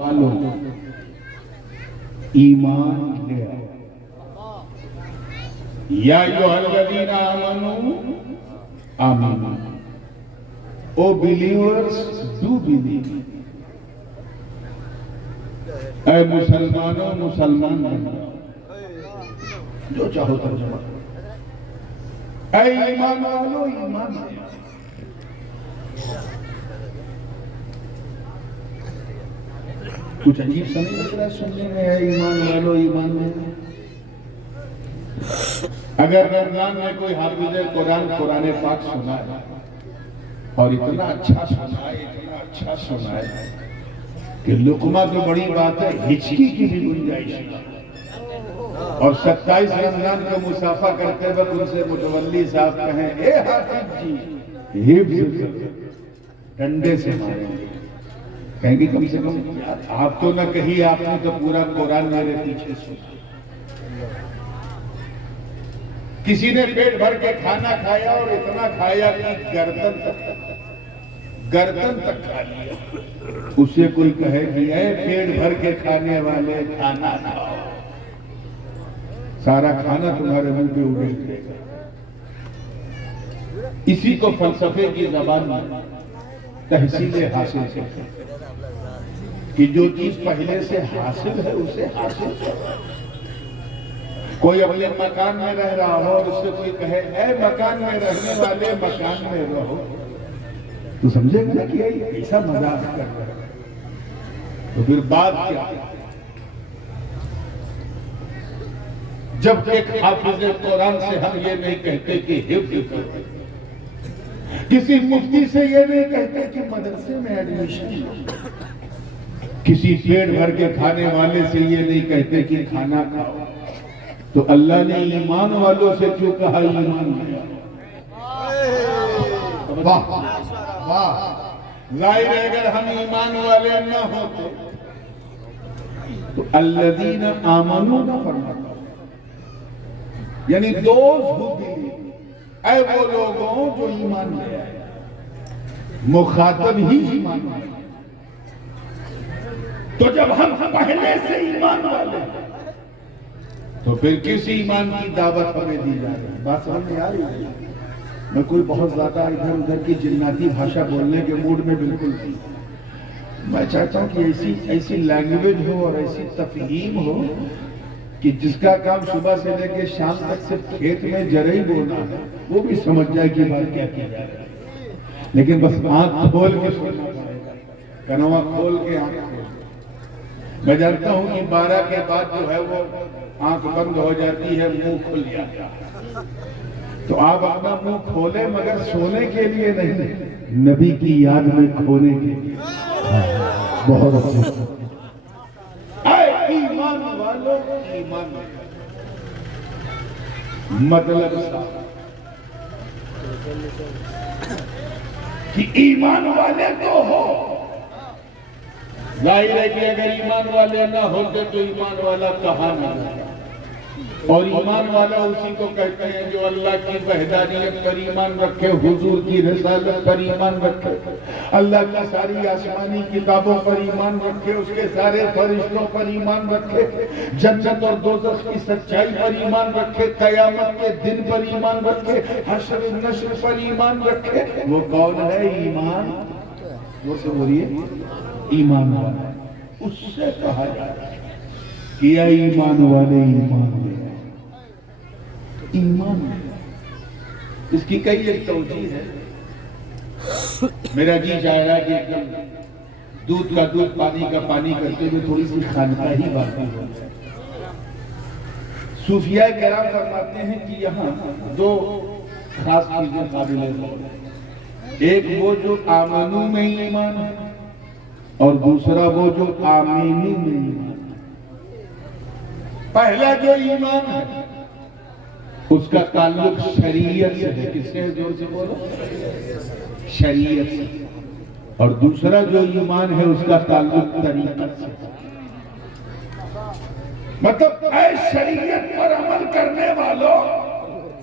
والوں ایمان لے آؤ. یا ایھا الذین آمنوا آمنوا. او بلیورز ڈو بلیو. اے مسلمانوں مسلمان بنو. جو چاہو ترجمہ. اے ایمان والو ایمان لے آؤ. کچھ عجیب سا نہیں لگ رہا سننے میں ہے ایمان والو ایمان میں. اگر رمضان میں کوئی حافظ قرآن پاک سنا ہے اور اتنا اچھا سنا ہے اتنا اچھا سنا ہے کہ لقمہ تو بڑی بات ہے ہچکی کی بھی گنجائش ہے. اور 27 رمضان کا مسافہ کرتے وقت ان سے متولی صاحب کہیں اے حافظ جی حفظ ڈنڈے سے ماریں گے. کہیں گے کم سے کم آپ تو نہ کہی آپ نے تو پورا قرآن میرے پیچھے سنا. کسی نے پیٹ بھر کے کھانا کھایا اور اتنا کھایا کہ گردن تک کھا لیا. اس سے کوئی کہے کہ اے پیٹ بھر کے کھانے والے کھانا کھاؤ. سارا کھانا تمہارے منہ پہ اڑے گا. اسی کو فلسفے کی زبان میں تحصیل حاصل کہتے ہیں کہ جو چیز پہلے سے حاصل ہے اسے حاصل کرو. کوئی اپنے مکان میں رہ رہا ہو اور اس سے کوئی کہے اے مکان میں رہنے والے مکان میں رہو تو سمجھے گا کہ ایسا مذاق کر رہا ہے. تو پھر بات کیا؟ جب ایک حافظ قرآن سے ہم یہ نہیں کہتے کہ حفظ کرو. کسی مفتی سے یہ نہیں کہتے کہ مدرسے میں ایڈمیشن لو. کسی پیٹ بھر کے کھانے والے سے یہ نہیں کہتے کہ کھانا کھاؤ. تو اللہ نے ایمان والوں سے کیوں کہا ایمان لے آؤ؟ واہ واہ. ظاہر ہے اگر ہم ایمان والے نہ ہوتے تو الذین آمنوا نہ فرماتا. یعنی دوز ہو اے وہ لوگوں جو ایمان لے آئے. مخاطب ہی ایمان والے. تو جب ہم پہلے سے ایمان والے تو پھر کس ایمان کی دعوت ہمیں دی جا رہی ہے؟ بات سمجھ میں آ رہی ہے؟ میں کوئی بہت زیادہ ادھر ادھر کی جناتی بھاشا بولنے کے موڈ میں بالکل نہیں. میں چاہتا ہوں کہ ایسی لینگویج ہو اور ایسی تفہیم ہو کہ جس کا کام صبح سے لے کے شام تک صرف کھیت میں جرئی بونا ہے وہ بھی سمجھ جائے کہ بات کیا کی جا رہی ہے. لیکن بس آنکھ کھول کے سننا پڑے گا. کنوا کھول کے آنکھ کھول. میں جانتا ہوں کہ 12 کے بعد جو ہے وہ آنکھ بند ہو جاتی ہے منہ کھل جاتا ہے. تو آپ اپنا منہ کھولیں مگر سونے کے لیے نہیں نبی کی یاد میں کھونے کے لیے. بہت اچھا. اے ایمان والو ایمان مطلب کہ ایمان والے تو ہو. ظاہر ہے کہ اگر ایمان والے نہ ہوتے تو ایمان والا کہاں نہ ہوتا. اور ایمان والا اسی کو کہتے ہیں جو اللہ کی وحدانیت پر ایمان رکھے, حضور کی رسالت پر ایمان رکھے, اللہ کی ساری آسمانی کتابوں پر ایمان رکھے, اس کے سارے فرشتوں پر ایمان رکھے, جنت اور دوزخ کی سچائی پر ایمان رکھے, قیامت کے دن پر ایمان رکھے, حشر و نشر پر ایمان رکھے. وہ کون ہے ایمان؟ وہ سے بولیے ایمان والا. اس سے کہا جاتا ہے کہ اے ایمان والے ایمان لے. ایمان اس کی کئی ایک توجیہ ہے. میرا جی چاہ رہا ہے کہ ایک دم دودھ کا دودھ پانی کا پانی کرتے ہوئے تھوڑی سی خانقاہی باتیں ہو جائے. صوفیاء کرام فرماتے ہیں کہ یہاں دو خاص چیزیں قابل ذکر ہیں. ایک وہ جو آمنو میں ایمان ہے اور دوسرا وہ جو آمینی میں ایمان ہے. پہلا جو ایمان ہے اس کا تعلق شریعت سے ہے. کس سے؟ زور سے بولو. شریعت سے. اور دوسرا جو ایمان ہے اس کا تعلق طریقت سے. مطلب اے شریعت پر عمل کرنے والوں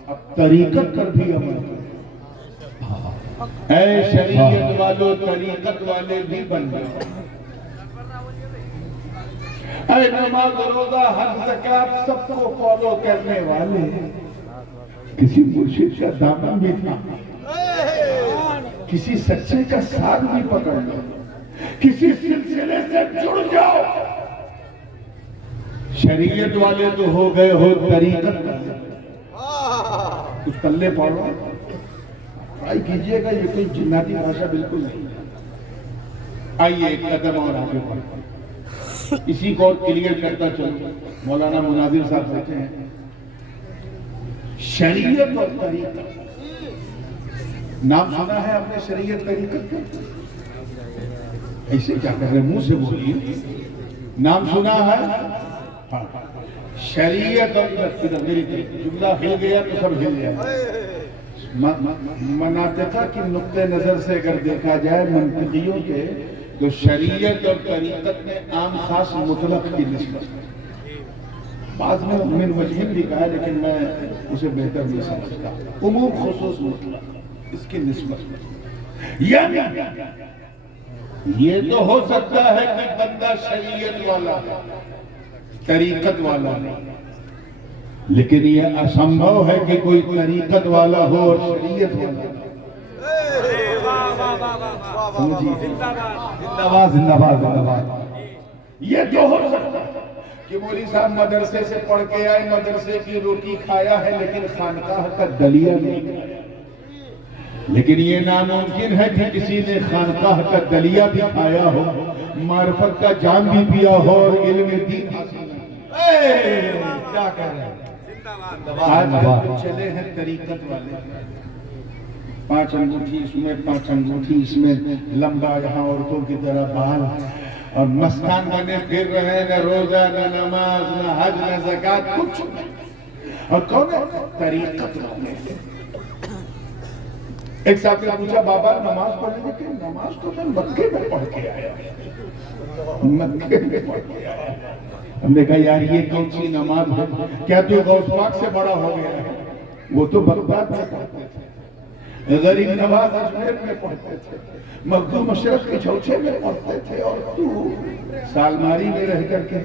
اب طریقت پر بھی عمل کرو. اے شریعت والوں طریقت والے بھی بن جاؤ. اے نماز روزہ حج زکات سب کو فالو کرنے والے کسی مرشد کا دامن بھی تھا، کسی سچے کا ساتھ بھی پکڑ لو، کسی سلسلے سے جڑ جاؤ۔ شریعت والے تو ہو گئے ہو طریقت والے، کچھ پلے پڑھو، ٹرائی کیجئے گا، یہ کوئی جناتی بھاشا بالکل نہیں۔ آئیے ایک قدم اور آگے بڑھیں، اسی کو کلیئر کرتا چلو۔ مولانا مناظر صاحب کہتے ہیں شریعت اور طریقت، نام سنا ہے آپ نے شریعت طریقت کا؟ ایسے کیا کر رہے منہ سے بولیے، نام سنا ہے؟ شریعت اور میری جملہ ہل گیا تو سب ہل گیا۔ مناطقہ کی نقطہ نظر سے اگر دیکھا جائے منطقیوں کے، تو شریعت اور طریقت میں عام خاص مطلق کی نسبت، بعض میں من وجہن بھی کہا ہے لیکن میں اسے بہتر نہیں سمجھتا، عموم خصوص مطلق اس کی نسبت۔ یعنی یہ تو ہو سکتا ہے کہ بندہ شریعت والا ہے، طریقت والا نہیں، لیکن یہ اسمبھو ہے کہ کوئی طریقت والا ہو اور شریعت والا ہو۔ زندہ باد۔ یہ جو ہو سکتا ہے کہ مولوی صاحب مدرسے سے پڑھ کے آئے، مدرسے کی روٹی کھایا ہے لیکن خانقاہ کا دلیا نہیں کھایا، لیکن یہ ناممکن ہے کہ کسی نے خانقاہ کا دلیا بھی کھایا ہو، معرفت کا جام بھی پیا ہو اور علم دین حاصل کیا کہہ رہے ہیں؟ آج کل چلے ہیں طریقت والے، 5 انگوٹھی اس میں، 5 انگوٹھی اس میں، لمبا یہاں عورتوں کی طرح بال، اور مستان بنے پھر رہے، نہ روزہ نہ نماز نہ حج نہ زکات کچھ نہیں، اور کون ہے؟ طریقت والے۔ ایک صاحب نے پوچھا بابا نماز پڑھنے کے، نماز تو میں مکے میں پڑھ کے آیا، مکے میں پڑھ کے آیا۔ ہم نے کہا یار یہ کون سی نماز ہے؟ کیا تو غوث پاک سے بڑا ہو گیا ہے؟ وہ تو بغداد میں پڑھتے تھے، غریب نواز اجمیر میں پڑھتے تھے، مخدوم اشرف کے چوچے میں پڑھتے تھے، اور تو سالماری میں رہ کر کے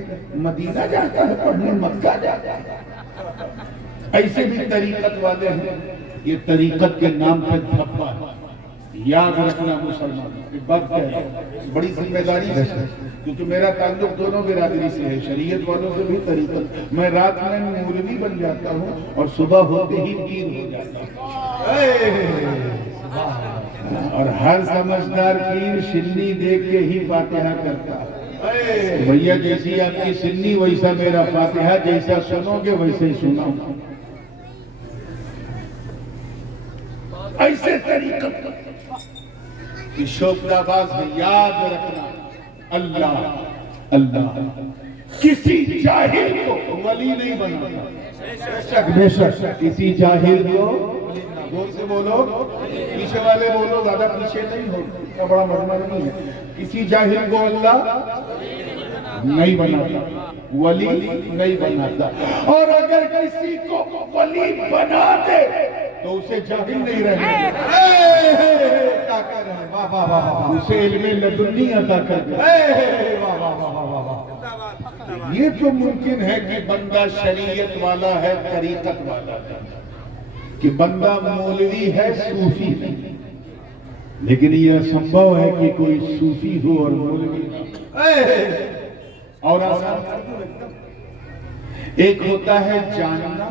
مدینہ جاتا ہے پڑھنے، مکہ جاتا ہے۔ ایسے بھی طریقت والے ہیں، یہ طریقت کے نام پہ دھپا ہے۔ یاد رکھنا مسلمان، ایک بات ہے بڑی ذمہ داری ہے، کیونکہ میرا تعلق دونوں برادری سے ہے، شریعت والوں سے بھی طریقت۔ میں رات میں مولوی بن جاتا ہوں اور صبح ہوتے ہی پیر ہو جاتا ہوں، اور ہر سمجھدار پیر سنی دیکھ کے ہی فاتحہ کرتا ہے۔ بھیا جیسی آپ کی سنی ویسا میرا فاتحہ، جیسا سنو گے ویسے ہی سناؤں۔ ایسے طریقت کی شوکت آواز میں یاد رکھنا، اللہ اللہ کسی جاہل کو ولی نہیں بناتا، بے شک کسی جاہل کو، زور سے بولو، پیچھے والے بولو، زیادہ پیچھے نہیں ہو، کا بڑا مجمع نہیں ہے، کسی جاہل کو اللہ نہیں بناتا، ولی نہیں بناتا، اور اگر کسی کو ولی بنا دے تو اسے جاہل نہیں رہنے دیتا، اسے علم لدنی عطا کر دے۔ یہ تو ممکن ہے کہ بندہ شریعت والا ہے، طریقت والا ہے، کہ بندہ مولوی ہے، صوفی نہیں، لیکن یہ اسمبھو ہے کہ کوئی صوفی ہو اور مولوی نہ۔ اور آسان کر دو، ایک ہوتا ہے جاننا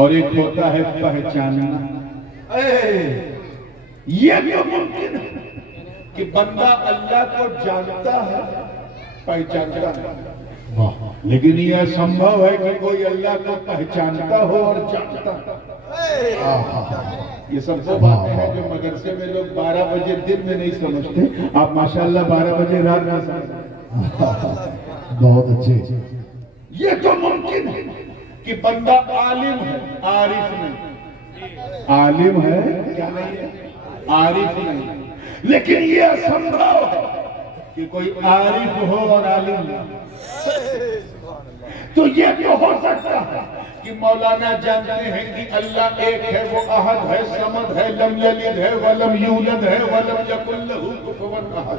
اور ایک ہوتا ہے پہچاننا۔ یہ بھی ممکن ہے کہ بندہ اللہ کو جانتا ہے، پہچانتا ہے، لیکن یہ اسمبھو ہے کہ کوئی اللہ کو پہچانتا ہو اور جانتا ہے۔ یہ سب وہ باتیں ہیں جو مدرسے میں لوگ 12 بجے دن میں نہیں سمجھتے، آپ ماشاءاللہ 12 بجے رات میں سمجھتے۔ بہت اچھے۔ یہ تو ممکن ہے کہ بندہ عالم ہے، عارف نہیں، عالم ہے کیا نہیں ہے، عارف نہیں، لیکن یہ اسمبھو ہے کہ کوئی عارف ہو اور عالم نہیں۔ تو یہ تو ہو سکتا ہے کہ مولانا جانتے ہیں کہ اللہ ایک ہے، وہ احد ہے، صمد ہے، لم یلد ہے ولم یولد ہے ولم یکن لہ کفوا احد۔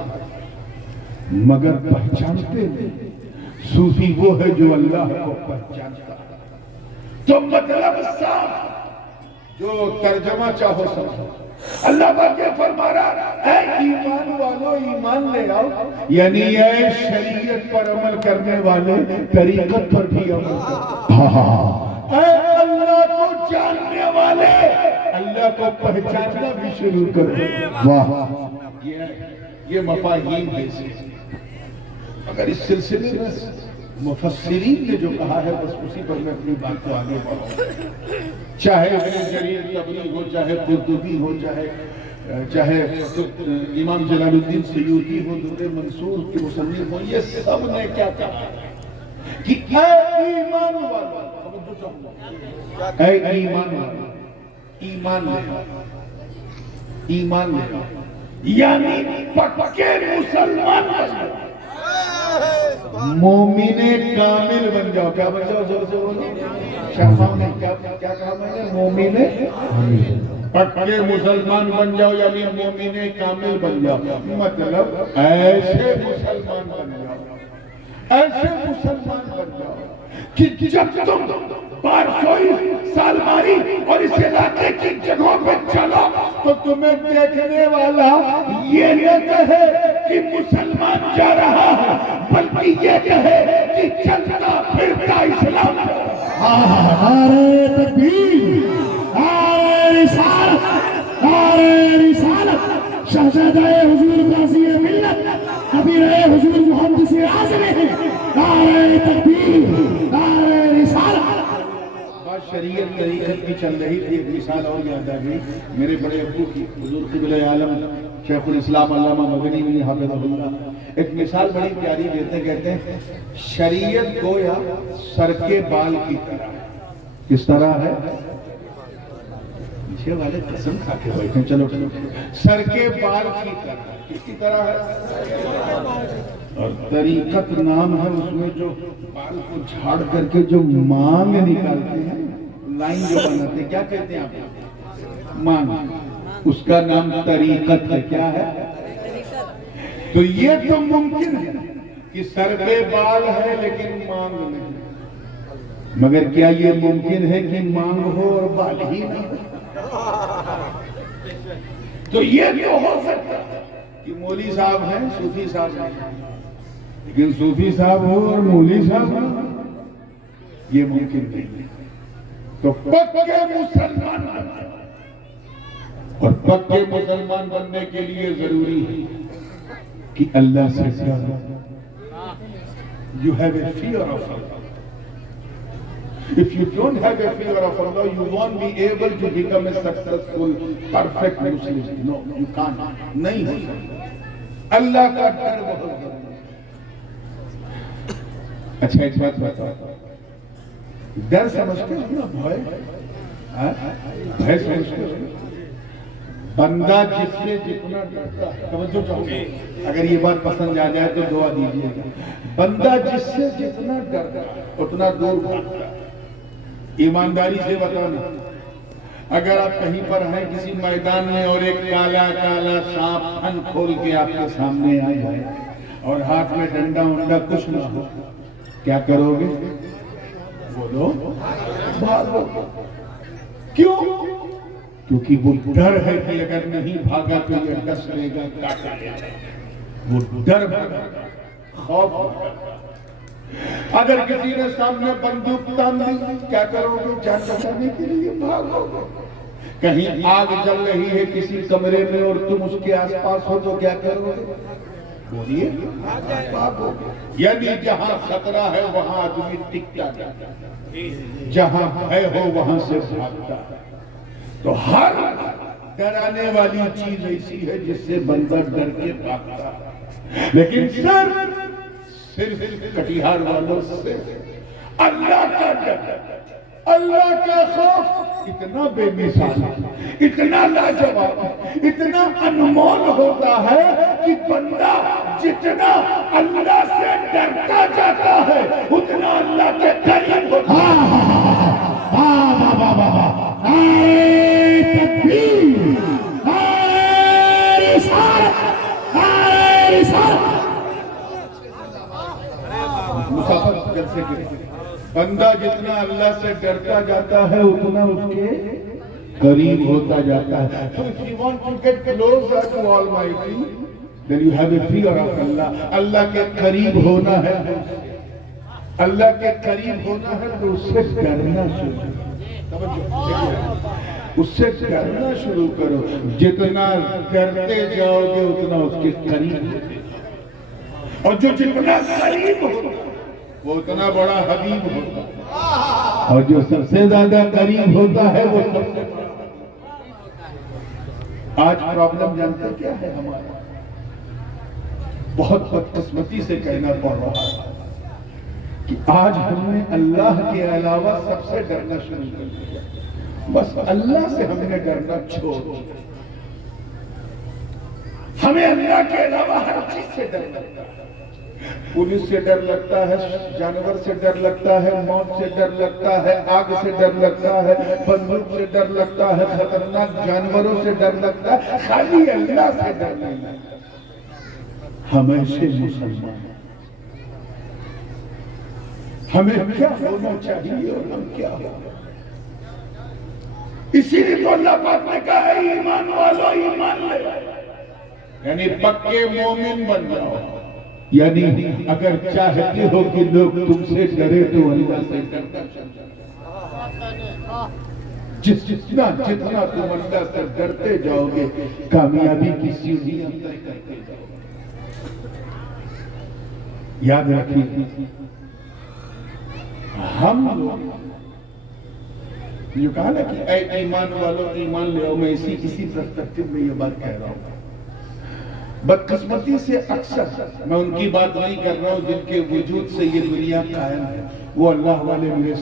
مگر پہچانتے نہیں. صوفی وہ ہے جو اللہ کو پہچانتا ہے. تو مطلب صاف, جو ترجمہ چاہو سمجھو. اللہ پاک یہ فرما رہا اے ایمان والو ایمان لے آؤ, یعنی اے شریعت پر عمل کرنے والے طریقت پر بھی عمل کرو. اے اللہ کو جاننے والے اللہ کو پہچاننا بھی شروع کرو. واہ, یہ مفاہیم جیسے. اگر اس سلسلے میں مفسرین نے جو کہا ہے بس اسی پر میں اپنی بات کو آگے بڑھاؤں. چاہے ابن جریر طبری ہو, چاہے قرطبی ہو, چاہے امام جلال الدین سیوطی ہو, در منصور کے مصنف ہو, یہ سب نے کیا کہا کہ اے ایمان والو, اے ایمان والو, ایمان لے, ایمان لے, یعنی پکے مسلمان بن جاؤ, مومن کامل بن جاؤ. کیا بن جاؤ؟ زور سے بولو. شرماؤ نہیں. کیا کہا میں نے؟ مومن پکے مسلمان بن جاؤ, یعنی مومن کامل بن جاؤ. مطلب ایسے مسلمان بن جاؤ, ایسے مسلمان بن جاؤ کہ جب تم 500 سال ماری اور اس علاقے کی جگہوں پہ چلو تو تمہیں دیکھنے والا یہ نہ کہے کہ مسلمان جا رہا ہے, بلکہ یہ کہے کہ چلتا پھرتا اسلام. نعرہ تکبیر, نعرہ رسالت, نعرہ رسالت. شہزادہ حضور غازی ملت نبی حضور محمد اعظم ہے. نعرہ تکبیر, نعرہ رسالت. شریعت طریقت کی چل رہی تھی. ایک مثال اور یاد آ گئی میرے بڑے ابو کی, حضور قبلہ عالم شیخ الاسلام علامہ مدنی بھی حافظہ اللہ ایک مثال بڑی پیاری دیتے, کہتے ہیں شریعت گویا سر کے بال کی طرح. کس طرح ہے؟ پیچھے والے قسم کھا کے بیٹھے. چلو سر کے بال کی طرح. کس کی طرح ہے؟ اور طریقت نام ہے اس میں جو بال کو جھاڑ کر کے جو مانگ نکالتے ہیں, لائن جو بناتے ہیں, کیا کہتے ہیں آپ؟ مانگ. اس کا نام طریقت ہے. کیا ہے؟ تو یہ تو ممکن ہے کہ سر پہ بال ہے لیکن مانگ نہیں, مگر کیا یہ ممکن ہے کہ مانگ ہو اور بال ہی نہ ہو؟ تو یہ تو ہو سکتا ہے کہ مولوی صاحب ہیں, صوفی صاحب ہیں, لیکن صوفی صاحب ہو اور مولوی صاحب ہو, یہ ممکن نہیں. تو پکے مسلمان بننا, اور پکے مسلمان بننے کے لیے ضروری ہے کہ اللہ سے ڈرو. You have a fear of Allah. If you don't have a fear of Allah, you won't be able to become a successful, perfect Muslim. No, you can't. نہیں ہو سکتا. اللہ کا ڈر بہت ضروری ہے. اچھا ایک بات بتاؤ, ڈر سمجھتے ہو نا, بھے سمجھتے ہو. بندہ جس سے جتنا ڈرتا ہے, توجہ چاہیے, اگر یہ بات پسند آ جائے تو دعا دیجیے گا. بندہ جس سے جتنا ڈرتا ہے اتنا دور بھاگتا ہے. ایمانداری سے بتانا, اگر آپ کہیں پر ہیں کسی میدان میں اور ایک کالا کالا سانپ پھن کھول کے آپ کے سامنے آ جائے اور ہاتھ میں ڈنڈا ونڈا کچھ نہ ہو, کیا کرو گے؟ بولو. بھاگو. کیوں؟ کیونکہ وہ ڈر ہے کہ اگر نہیں بھاگا تو یہ ڈس لے گا, کاٹ لے گا. وہ ڈر بھاگا, خوف بھاگا. اگر کسی نے سامنے بندوق تان دی, کیا کرو گے؟ جان بچانے کے لیے بھاگو گے. کہیں آگ جل رہی ہے کسی کمرے میں اور تم اس کے آس پاس ہو تو کیا کرو گے؟ بولیے. بھاگو گے. یعنی جہاں خطرہ ہے وہاں آدمی ٹکتا جاتا ہے, جہاں بھے ہو وہاں سے بھاگتا ہے. تو ہر ڈرانے والی چیز ایسی ہے جس سے بندہ ڈر کے بھاگتا ہے, لیکن صرف کٹیہار والوں سے اللہ کا ڈر, اللہ کا خوف اتنا بے مثال, اتنا لاجواب, اتنا انمول ہوتا ہے کہ بندہ جتنا اللہ سے ڈرتا جاتا ہے اتنا اللہ کے قریب ہوتا ہے. مسافت جلسے کے بندہ جتنا اللہ سے ڈرتا جاتا ہے اتنا اس کے قریب ہوتا جاتا ہے. So if you want to get closer to Almighty, then you have a fear of Allah. اللہ کے قریب ہونا ہے, اللہ کے قریب ہونا ہے تو اس سے ڈرنا اس سے ڈرنا شروع کرو. جتنا ڈرتے جاؤ گے اتنا اس کے قریب ہوتے, اور جو جتنا قریب ہوتا وہ اتنا بڑا حبیب ہوتا, اور جو سب سے زیادہ قریب ہوتا ہے وہ سب سے بڑا. آج پرابلم جانتے کیا ہے ہمارا؟ بہت بدقسمتی سے کہنا پڑ رہا ہے کہ آج ہم نے اللہ کے علاوہ سب سے ڈرنا شروع کر دیا. بس اللہ سے ہم نے ڈرنا چھوڑ دیا. ہمیں اللہ کے علاوہ ہر چیز سے ڈر لگتا ہے. پولیس سے ڈر لگتا ہے, جانور سے ڈر لگتا ہے, موت سے ڈر لگتا ہے, آگ سے ڈر لگتا ہے, بندوق سے ڈر لگتا ہے, خطرناک جانوروں سے ڈر لگتا ہے, خالی اللہ سے ڈر نہیں لگتا. ہمیشہ مسلمان ہمیں کیا ہونا چاہیے اور ہم کیا ہونا. اسی لیے تو اللہ پاک نے کہا ہے ایمان والو ایمان لے, یعنی پکے مومن بن جاؤ. یعنی اگر چاہتے ہو کہ لوگ تم سے ڈرے تو اللہ سے ڈرنا چاہیے. جتنا تم اللہ سے ڈرتے جاؤ گے کامیابی کی سیڑھیاں طے کرتے جاؤ گے. یاد رکھیے ہم لوگ جو کہا نا کہ اے ایمان والو ایمان لے آؤ, میں اسی پرسپیکٹو میں یہ بات کہہ رہا ہوں. بدقسمتی سے اکثر میں ان کی بات نہیں کر رہا ہوں جن کے وجود سے یہ دنیا قائم ہے, وہ اللہ والے میرے